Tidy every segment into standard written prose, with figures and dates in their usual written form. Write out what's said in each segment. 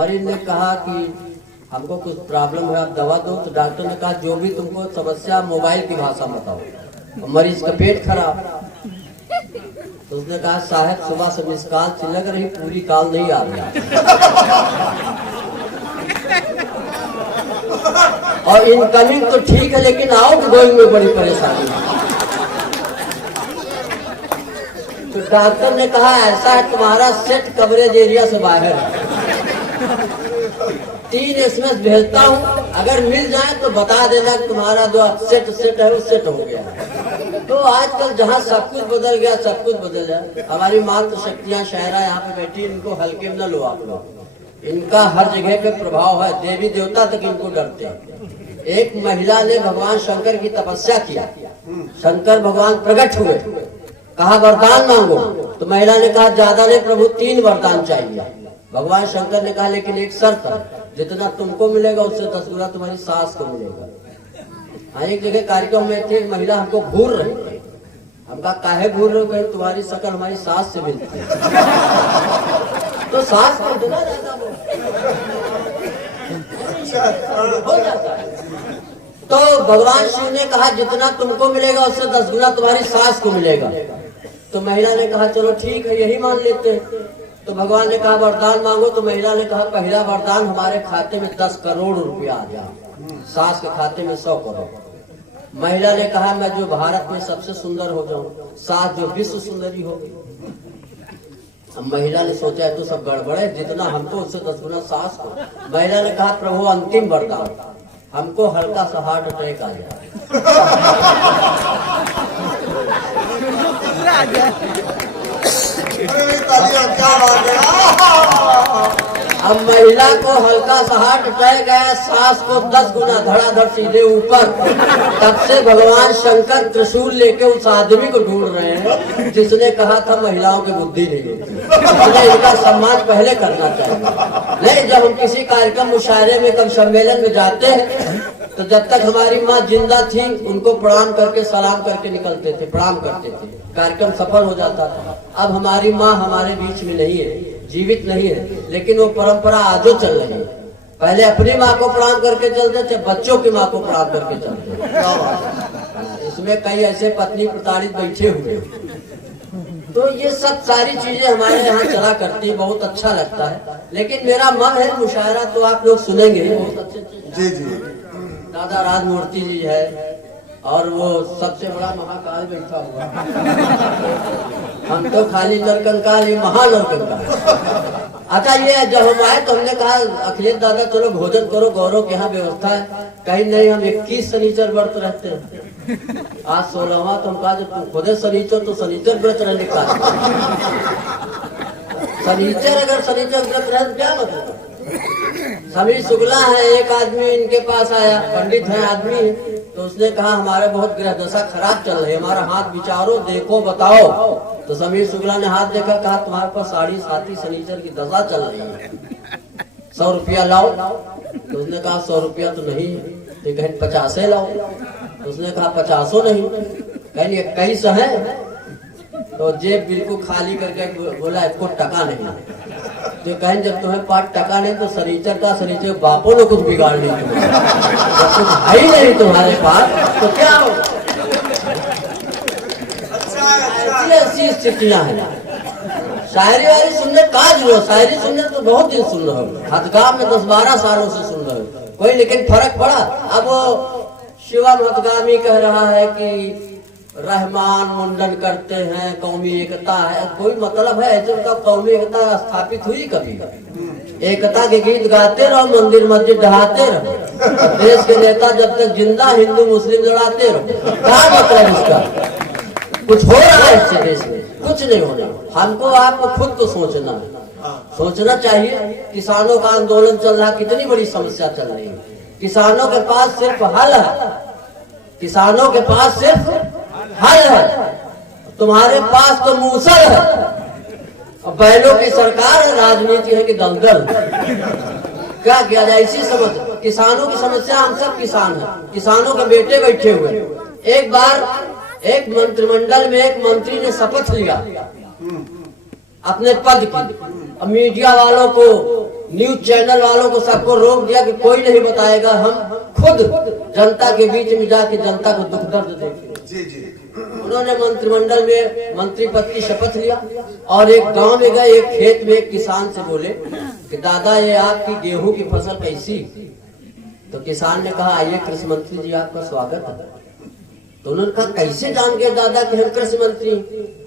मरीज ने कहा कि हमको कुछ प्रॉब्लम है, आप दवा दो। तो डॉक्टर ने कहा जो भी तुमको समस्या मोबाइल की भाषा में बताओ। मरीज का पेट खराब, तो उसने कहा साहब सुबह से मिस कॉल से लग रही, पूरी कॉल नहीं आ रही। और इनकमिंग तो ठीक है, लेकिन आउट गोइंग में बड़ी परेशानी है। तो डॉक्टर ने कहा ऐसा है तुम्हारा सेट कवरेज एरिया से बाहर है। 3 SMS भेजता हूँ, अगर मिल जाए तो बता देना तुम्हारा जो सेट है वो सेट हो गया। तो आजकल जहाँ सब कुछ बदल गया, सब कुछ बदल गया। हमारी मातृ शक्तियाँ शायरा यहाँ पे बैठी, इनको हल्के में न लो आप लोग। इनका हर जगह पे प्रभाव है, देवी देवता तक इनको डरते हैं। एक महिला ने भगवान शंकर की तपस्या किया, शंकर भगवान प्रकट हुए, कहा वरदान मांगो। तो महिला ने कहा ज्यादा नहीं प्रभु, 3 वरदान चाहिए। भगवान शंकर ने कहा लेकिन एक शर्त है, जितना तुमको मिलेगा उससे 10 गुना तुम्हारी सास को मिलेगा। एक जगह कार्यक्रम में थे, महिला हमको घूर रही थी। हम कहा काहे घूर रहे हो? कहीं तुम्हारी शक्ल हमारी सास से मिलती है। तो सास को देना जाता हो जाता है। तो भगवान शिव ने कहा जितना तुमको मिलेगा उससे 10 गुना तुम्हारी सास को मिलेगा। तो महिला ने कहा चलो ठीक है, यही मान लेते हैं। तो भगवान ने कहा वरदान मांगो। तो महिला ने कहा पहला वरदान हमारे खाते में 10 करोड़ रुपया आ जाए, सास के खाते में 100 करोड़। महिला ने कहा मैं जो भारत में सबसे सुंदर हो जाऊं, सास जो विश्व सुंदरी होगी। अब महिला ने सोचा है तो सब गड़बड़ है, जितना हमको उससे 10 गुना सास को। महिला ने कहा प्रभु अंतिम वरदान, हमको हल्का सा हार्ट अटैक आ जाए। अब महिला को हल्का सा हार्ट अटैक आया, सास को 10 गुना धड़ाधड़ सीधे ऊपर। तब से भगवान शंकर त्रिशूल लेके उस आदमी को ढूंढ रहे हैं जिसने कहा था महिलाओं की बुद्धि नहीं होती। इसलिए इनका सम्मान पहले करना चाहिए। नहीं, जब हम किसी कार्यक्रम मुशायरे में कभी सम्मेलन में जाते हैं तो जब तक हमारी माँ जिंदा थी उनको प्रणाम करके सलाम करके निकलते थे, प्रणाम करते थे, कार्यक्रम सफल हो जाता था। अब हमारी माँ हमारे बीच में नहीं है, जीवित नहीं है, लेकिन वो परंपरा आजो चल रही है। पहले अपनी माँ को प्रणाम करके चलते थे, बच्चों की माँ को प्रणाम करके चलते। इसमें कई ऐसे पत्नी प्रताड़ित बैठे हुए। तो ये सब सारी चीजें हमारे यहाँ चला करती, बहुत अच्छा लगता है। लेकिन मेरा मन है मुशायरा तो आप लोग सुनेंगे, बहुत अच्छे जी जी। दादा राजमूर्ति जी है और वो सबसे बड़ा महाकाल बैठा हुआ। हम तो खाली नरकंकाल, ये महानरकंकाल। अच्छा ये जब हम आए तो हमने कहा अखिलेश दादा चलो भोजन करो, गौरव के यहाँ व्यवस्था है। कहीं नहीं, हम 21 शनिचर व्रत रहते हैं, आज 16वां। तो हम कहा जब खुदे शनिचर तो शनिचर व्रत रहने का। शनिचर अगर शनिचर व्रत रहे तो क्या मतलब? समीर शुक्ला है, एक आदमी इनके पास आया, पंडित है आदमी है। तो उसने कहा हमारे बहुत ग्रह दशा खराब चल रही है, हमारा हाथ विचारो देखो बताओ। तो समीर शुक्ला ने हाथ देखा, कहा तुम्हारे पास 7.5 शनिचर की दशा चल रही है, 100 रुपया लाओ। तो उसने कहा 100 रुपया तो नहीं है। तो कहीं 50 लाओ। तो उसने कहा 50 नहीं, कहीं 21 है। तो जेब बिल्कुल खाली करके बोला इसको टका नहीं। तो कहें जब तुम्हें 5 टका नहीं तो शनिचर का शनिचर बापों ने कुछ बिगाड़ नहीं, जब कुछ है ही नहीं तुम्हारे पास तो क्या हो। ऐसी स्थितियां हैं। शायरी वायरी सुनने काज लो, शायरी सुनने तो बहुत दिन सुन रहे हो, हथगाम में 10-12 सालों से सुन रहे हो कोई, लेकिन फर्क पड़ा। अब वो शिवम हथगामी कह रहा है कि रहमान मुंडन करते हैं, कौमी एकता है। कोई मतलब है ऐसे उनका कौमी एकता स्थापित हुई कभी? एकता के गीत गाते रहो, मंदिर मस्जिद ढहाते रहो, देश के नेता जब तक जिंदा हिंदू मुस्लिम लड़ाते रहो। क्या मतलब इसका? कुछ हो रहा है इससे देश में? कुछ नहीं हो रहा। हमको आपको खुद को सोचना है, सोचना चाहिए। किसानों का आंदोलन चल रहा, कितनी बड़ी समस्या चल रही है। किसानों के पास सिर्फ हल है, किसानों के पास सिर्फ हल है, तुम्हारे पास तो मूसल है। और बैलों की सरकार है, राजनीति है कि दलदल। क्या किया जाए? इसी समझ किसानों की समस्या, हम सब किसान हैं, किसानों के बेटे बैठे हुए। एक बार एक मंत्रिमंडल में एक मंत्री ने शपथ लिया अपने पद की, और मीडिया वालों को न्यूज चैनल वालों को सबको रोक दिया कि कोई नहीं बताएगा, हम खुद जनता के बीच में जाके जनता को दुख दर्द देंगे। जी जी। उन्होंने मंत्रिमंडल में मंत्री पद की शपथ लिया और एक गांव में गए, एक खेत में एक किसान से बोले कि दादा ये आपकी गेहूं की फसल कैसी? तो किसान ने कहा आइए कृषि मंत्री जी आपका स्वागत है। तो उन्होंने कहा कैसे जान गए दादा कि हम कृषि मंत्री?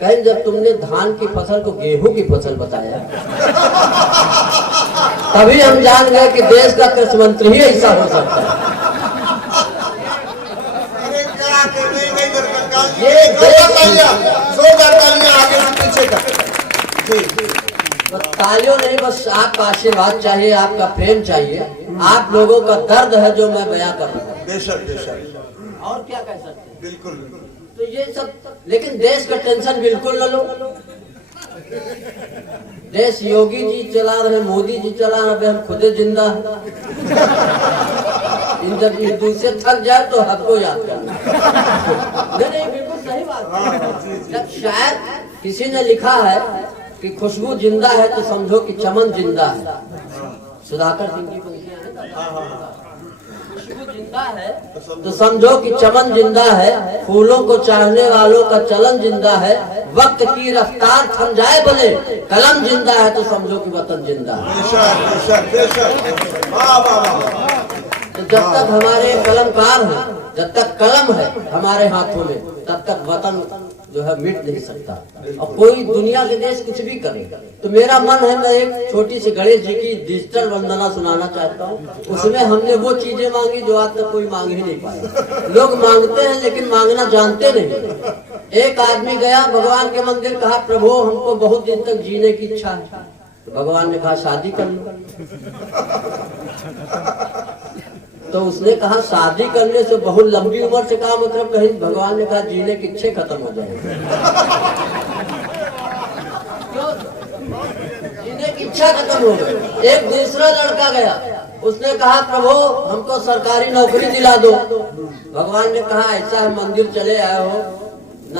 कहें जब तुमने धान की फसल को गेहूं की फसल बताया तभी हम जान गए कि देश का कृषि मंत्री ही ऐसा हो सकता है। ये तालियों नहीं, बस आपका आशीर्वाद चाहिए, आपका प्रेम चाहिए, आप लोगों का दर्द है जो मैं बयां कर रहा हूँ। बेशक बेशक, और क्या कह सकते हैं? बिल्कुल। तो ये सब, लेकिन देश का टेंशन बिल्कुल न लो। देश योगी जी चला रहे, मोदी जी चला रहे, हम खुद जिंदा है। इन जब एक दूसरे थक जाए तो हद को याद करना। नहीं बिल्कुल सही बात है। जब शायद किसी ने लिखा है कि खुशबू जिंदा है तो समझो कि चमन जिंदा है। सुधाकर सिंह की पंक्तियां हैं। खुशबू जिंदा है तो समझो कि चमन जिंदा है, फूलों को चाहने वालों का चलन जिंदा है, वक्त की रफ्तार थम जाए बोले कलम जिंदा है तो समझो कि वतन जिंदा है। तो जब तक हमारे कलमकार हैं, जब तक कलम है हमारे हाथों में, तब तक वतन जो है मिट नहीं सकता। और कोई दुनिया के देश कुछ भी करे। तो मेरा मन है, मैं एक छोटी सी गणेश जी की डिजिटल वंदना सुनाना चाहता हूँ। उसमें हमने वो चीजें मांगी जो आज तक कोई मांग ही नहीं पाया। लोग मांगते हैं लेकिन मांगना जानते नहीं। एक आदमी गया भगवान के मंदिर, कहा प्रभु हमको बहुत दिन तक जीने की इच्छा है। तो भगवान ने कहा शादी कर लो। तो उसने कहा शादी करने से बहुत लंबी उम्र से क्या मतलब? कहीं भगवान ने कहा जीने की इच्छा खत्म हो जाएगी। जीने की इच्छा खत्म हो गई। एक दूसरा लड़का गया, उसने कहा प्रभु हमको सरकारी नौकरी दिला दो। भगवान ने कहा ऐसा है मंदिर चले आए हो, न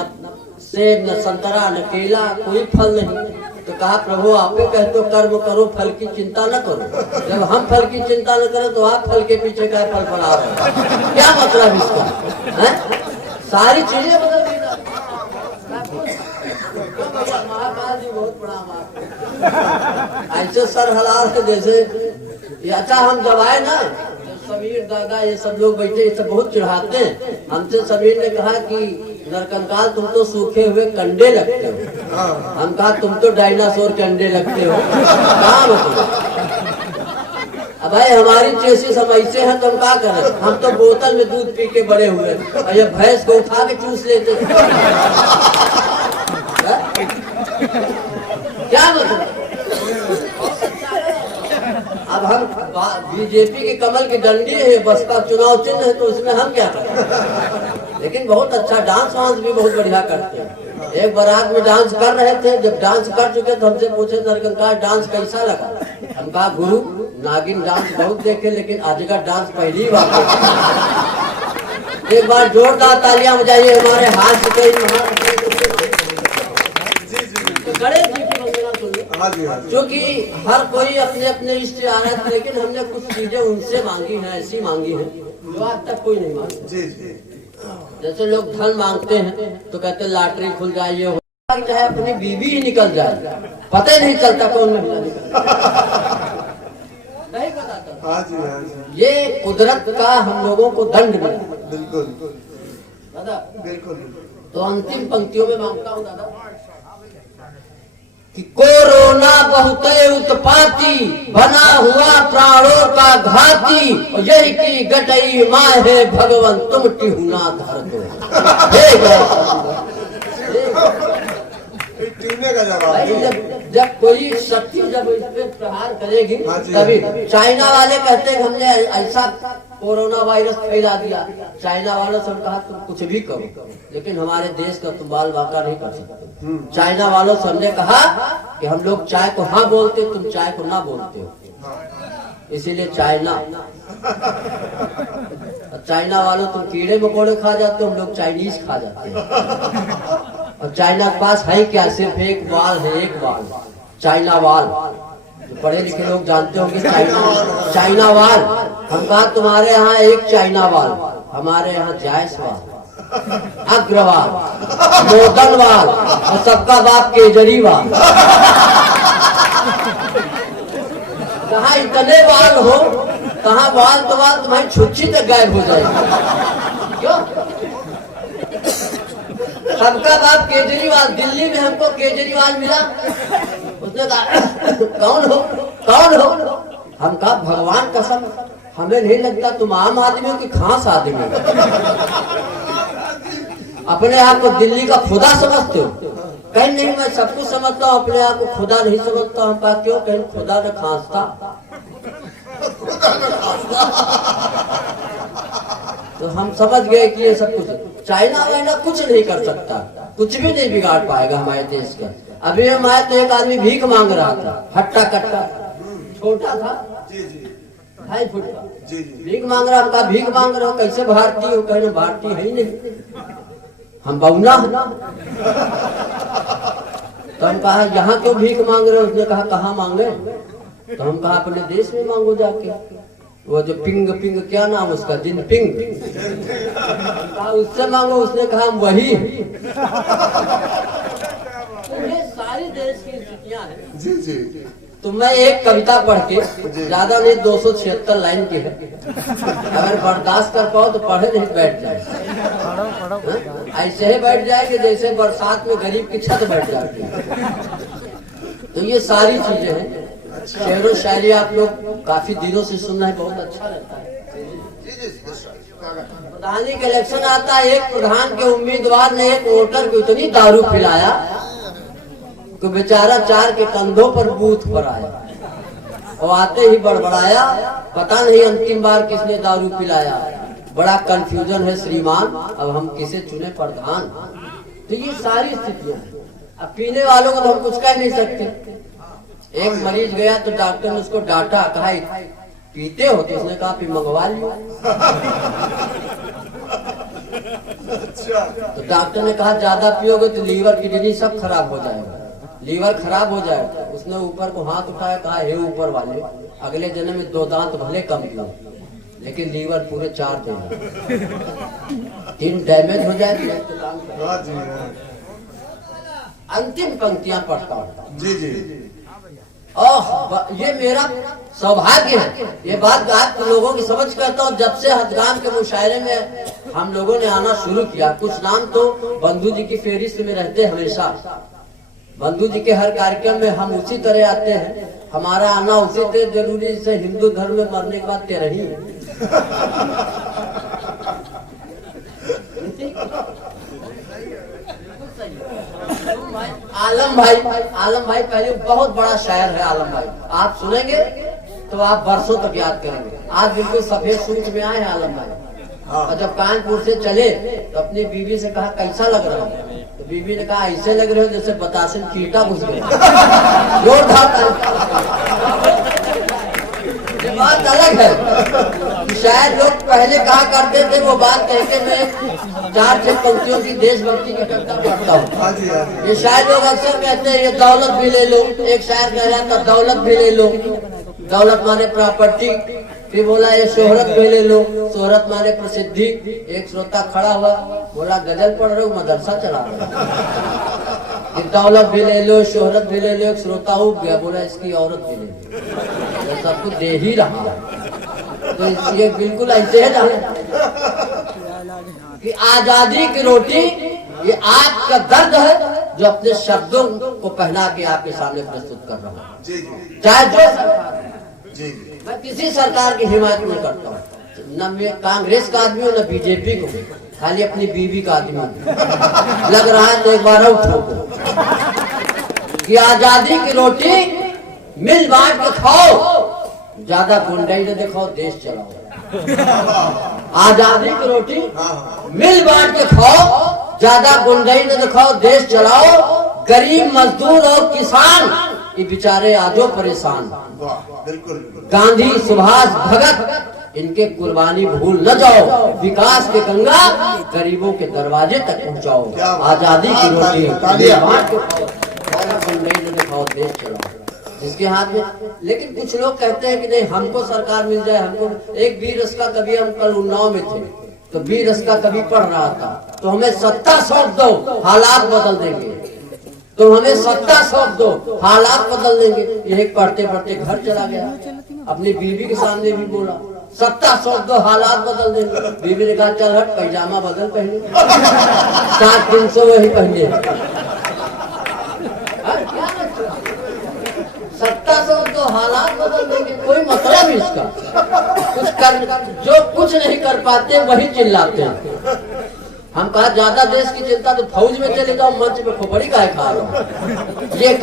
सेब न संतरा न केला, कोई फल नहीं। तो कहा प्रभु आप ही कहते हो कर्म करो फल की चिंता न करो। जब हम फल की चिंता न करें तो आप फल के पीछे क्या फल फला रहे हैं? क्या मतलब इसका है? सारी चीजें बदल दी। महाकाल जी बहुत प्रणाम। ऐसे सर हलाल के जैसे अच्छा हम जब आए ना, समीर दादा ये सब लोग बैठे, ये सब बहुत चिढ़ाते हैं हमसे। समीर ने कहा कि नरकंकाल तुम तो सूखे हुए कंडे लगते हो। हम कहा तुम तो डायनासोर के अंडे लगते हो। कहाँ मतलब? अब भाई हमारी चेसिस हम ऐसे हैं तो हम क्या करें? हम तो बोतल में दूध पी के बड़े हुए और ये भैंस को उठा के चूस लेते। क्या मतलब? अब हम बीजेपी के कमल की डंडी है, बसपा चुनाव चिन्ह है, तो उसमें हम क्या करें? लेकिन बहुत अच्छा डांस वांस भी बहुत बढ़िया करते हैं। एक बारात में डांस कर रहे थे, जब डांस कर चुके तो हमसे पूछे नरकंकाल डांस कैसा लगा? हम कहा गुरु नागिन डांस बहुत देखे लेकिन आज का डांस पहली बार। एक बार जोरदार तालियां बजाइए हमारे हाथ से। गणेश जी की वंदना सुनिए, क्योंकि हर कोई अपने अपने इष्ट आ रहा था, लेकिन हमने कुछ चीजें उनसे मांगी हैं, ऐसी मांगी है जो आज तक कोई नहीं मांगी। जैसे लोग धन मांगते हैं तो कहते लाटरी खुल जाए, ये चाहे अपनी बीवी ही निकल जाए, पता ही नहीं चलता कौन नहीं बताता। ये कुदरत का हम लोगों को दंड मिला। बिल्कुल दादा बिल्कुल। तो अंतिम पंक्तियों में मांगता हूँ दादा कि कोरोना बहुत उत्पाती, बना हुआ प्राणों का घाती, यही की गटई माँ है भगवान तुम टिहुना धर दो। का जवाब जब कोई शक्ति जब इस पे प्रहार करेगी तभी। चाइना वाले कहते हैं हमने ऐसा कोरोना वायरस फैला दिया। चाइना वालों से कहा तुम कुछ भी करो लेकिन हमारे देश का तुम बाल बाका नहीं कर सकते। चाइना वालों से हमने कहा कि हम लोग चाय को हाँ बोलते, तुम चाय को ना बोलते हो, इसीलिए चाइना वालों तुम कीड़े मकोड़े खा जाते हो, हम लोग चाइनीज खा जाते हैं। और चाइना के पास है क्या? सिर्फ एक वाल है, एक वाल, चाइना वाल। पढ़े लिखे लोग जानते होंगे चाइना वाल। हम कहा तुम्हारे यहाँ एक चाइना वाल, हमारे यहाँ जायसवाल, अग्रवाल, मोदनवाल और सबका बाप केजरीवाल। कहाँ इतने वाल हो, कहाँ वाल तो वाल तुम्हारी छुच्छी तक गायब हो जाएगी। क्यों? सबका बाप केजरीवाल। दिल्ली में हमको केजरीवाल मिला, उसने कहा कौन हो कौन हो? हम कहा भगवान कसम हमें नहीं लगता तुम आम आदमी हो कि खास आदमी हो। अपने आप को दिल्ली का खुदा समझते हो? कहीं नहीं, मैं सब कुछ समझता हूँ, अपने आप को खुदा नहीं समझता। हम कहा क्यों? कहीं खुदा न खांसता। तो हम समझ गए कि ये सब कुछ चाइना वाइना कुछ नहीं कर सकता, कुछ भी नहीं बिगाड़ पाएगा हमारे देश का। अभी हमारे तो एक आदमी भीख मांग रहा था, हट्टा कट्टा, छोटा था, 2.5 फुट का, भीख मांग रहा। हम कहा भीख मांग रहा हो, कैसे भारतीय हो? कहना भारतीय है ही नहीं, हम बउना। तो हम कहा यहाँ क्यों भीख मांग रहे हो? उसने कहा कहाँ मांगे? तो हम कहा अपने देश में मांगो जाके। वो जो पिंग पिंग क्या नाम उसका, जिनपिंग, कहा उससे मांगो। उसने कहा हम वही। तो ये सारी देश की स्थितियां हैं। जी जी। तो मैं एक कविता पढ़ के, ज्यादा नहीं 276 लाइन की है, अगर बर्दाश्त कर पाओ तो पढ़े, नहीं बैठ जाए। ऐसे ही बैठ जाएंगे जैसे बरसात में गरीब की छत बैठ जाती है। तो ये सारी चीजें हैं। शेर व शायरी आप लोग काफी दिनों से सुनना है, बहुत अच्छा लगता है। प्रधानी का इलेक्शन आता है, एक प्रधान के उम्मीदवार ने एक वोटर को इतनी दारू पिलाया कि बेचारा 4 के कंधों पर बूथ पर आया और आते ही बड़बड़ाया, पता नहीं अंतिम बार किसने दारू पिलाया, बड़ा कंफ्यूजन है श्रीमान, अब हम किसे चुने प्रधान। तो ये सारी स्थितियां हैं। अब पीने वालों को तो हम कुछ कह नहीं सकते। एक मरीज गया तो डॉक्टर ने उसको डांटा, कहा पीते हो? तो उसने कहा मंगवा लियो। तो डॉक्टर ने कहा ज्यादा पियोगे तो लीवर किडनी सब खराब हो जाएगा, लीवर खराब हो जाएगा। उसने ऊपर को हाथ उठाया, कहा हे ऊपर वाले, अगले जन्म में 2 दांत भले कम दो, लेकिन लीवर पूरे 4 देना, 3 डैमेज हो जाएगी। अंतिम पंक्तियां पढ़ता हूँ। जी जी। ये मेरा सौभाग्य है, ये बात आप लोगों की समझ करता हूँ। जब से हदगाम के मुशायरे में हम लोगों ने आना शुरू किया, कुछ नाम तो बंधु जी की फेरिस्त में रहते हमेशा। बंधु जी के हर कार्यक्रम में हम उसी तरह आते हैं, हमारा आना उसी तरह जरूरी से हिंदू धर्म में मरने के बाद 13 ही है। आलम भाई पहले बहुत बड़ा शायर है। आलम भाई आप सुनेंगे तो आप बरसों तक याद करेंगे। आज बिल्कुल सफेद सूट में आए हैं आलम भाई। और जब कानपुर से चले तो अपनी बीवी से कहा कैसा लग रहा है? तो बीवी ने कहा ऐसे लग रहे हो जैसे बतासे कीटा घुस गया। ये बात अलग है। शायद लोग पहले कहा करते थे, वो बात कहते मैं 4-6 पंक्तियों की देशभक्ति की कविता पढ़ता हूँ। ये शायद लोग अक्सर कहते हैं ये दौलत भी ले लो। एक शायर कह रहा था दौलत भी ले लो, दौलत माने प्रॉपर्टी। फिर बोला ये शोहरत भी ले लो, शोहरत माने प्रसिद्धि। एक श्रोता खड़ा हुआ, बोला गजल पढ़ रहे हो मदरसा चला रहे। दौलत भी ले लो, शोहरत भी ले लो। एक श्रोता उठ गया, बोला इसकी औरत भी ले लो, तो सब कुछ दे ही रहा है। तो ये बिल्कुल ऐसे है कि आजादी की रोटी ये आपका दर्द है जो अपने शब्दों को पहना के आपके सामने प्रस्तुत कर रहा हूँ। चाहे जो सरकार है, मैं किसी सरकार की हिमायत नहीं करता हूँ, न मैं कांग्रेस का आदमी हूँ न बीजेपी को, खाली अपनी बीवी का आदमी हूँ। लग रहा है तो एक बार उठो कि आजादी की रोटी मिल बांट के खाओ, ज्यादा गुंडाई न दिखाओ, देश चलाओ। आजादी की रोटी मिल बांट के खाओ, ज्यादा गुंडाई न दिखाओ, देश चलाओ। गरीब मजदूर और किसान ये बेचारे आजो परेशान। गांधी सुभाष भगत इनके कुर्बानी भूल न जाओ, विकास के गंगा गरीबों के दरवाजे तक पहुंचाओ। आजादी की रोटी मिल बांट के खाओ, ज्यादा गुंडाई न दिखाओ, देश चलाओ। जिसके हाथ में। लेकिन कुछ लोग कहते हैं कि नहीं हमको सरकार मिल जाए, हमको। एक वीर रस का कवि, हम कल उन्नाव में थे तो वीर रस का कवि पढ़ रहा था, तो हमें सत्ता सौंप दो हालात बदल देंगे, तो हमें सत्ता सौंप दो हालात बदल देंगे। यह पढ़ते पढ़ते घर चला गया, अपनी बीवी के सामने भी बोला सत्ता सौंप दो हालात बदल देंगे। बीवी ने कहा चल हट पैजामा बदल पहने, 7 दिन से वही पहने। सत्ता सौंप दो हालात बदल देंगे, कोई मतलब इसका कुछ कर, जो कुछ नहीं कर पाते वही चिल्लाते हैं। हम कहा ज्यादा देश की चिंता तो फौज में चले जाओ, मंच पे खोपड़ी काहे खा रहे हो। ये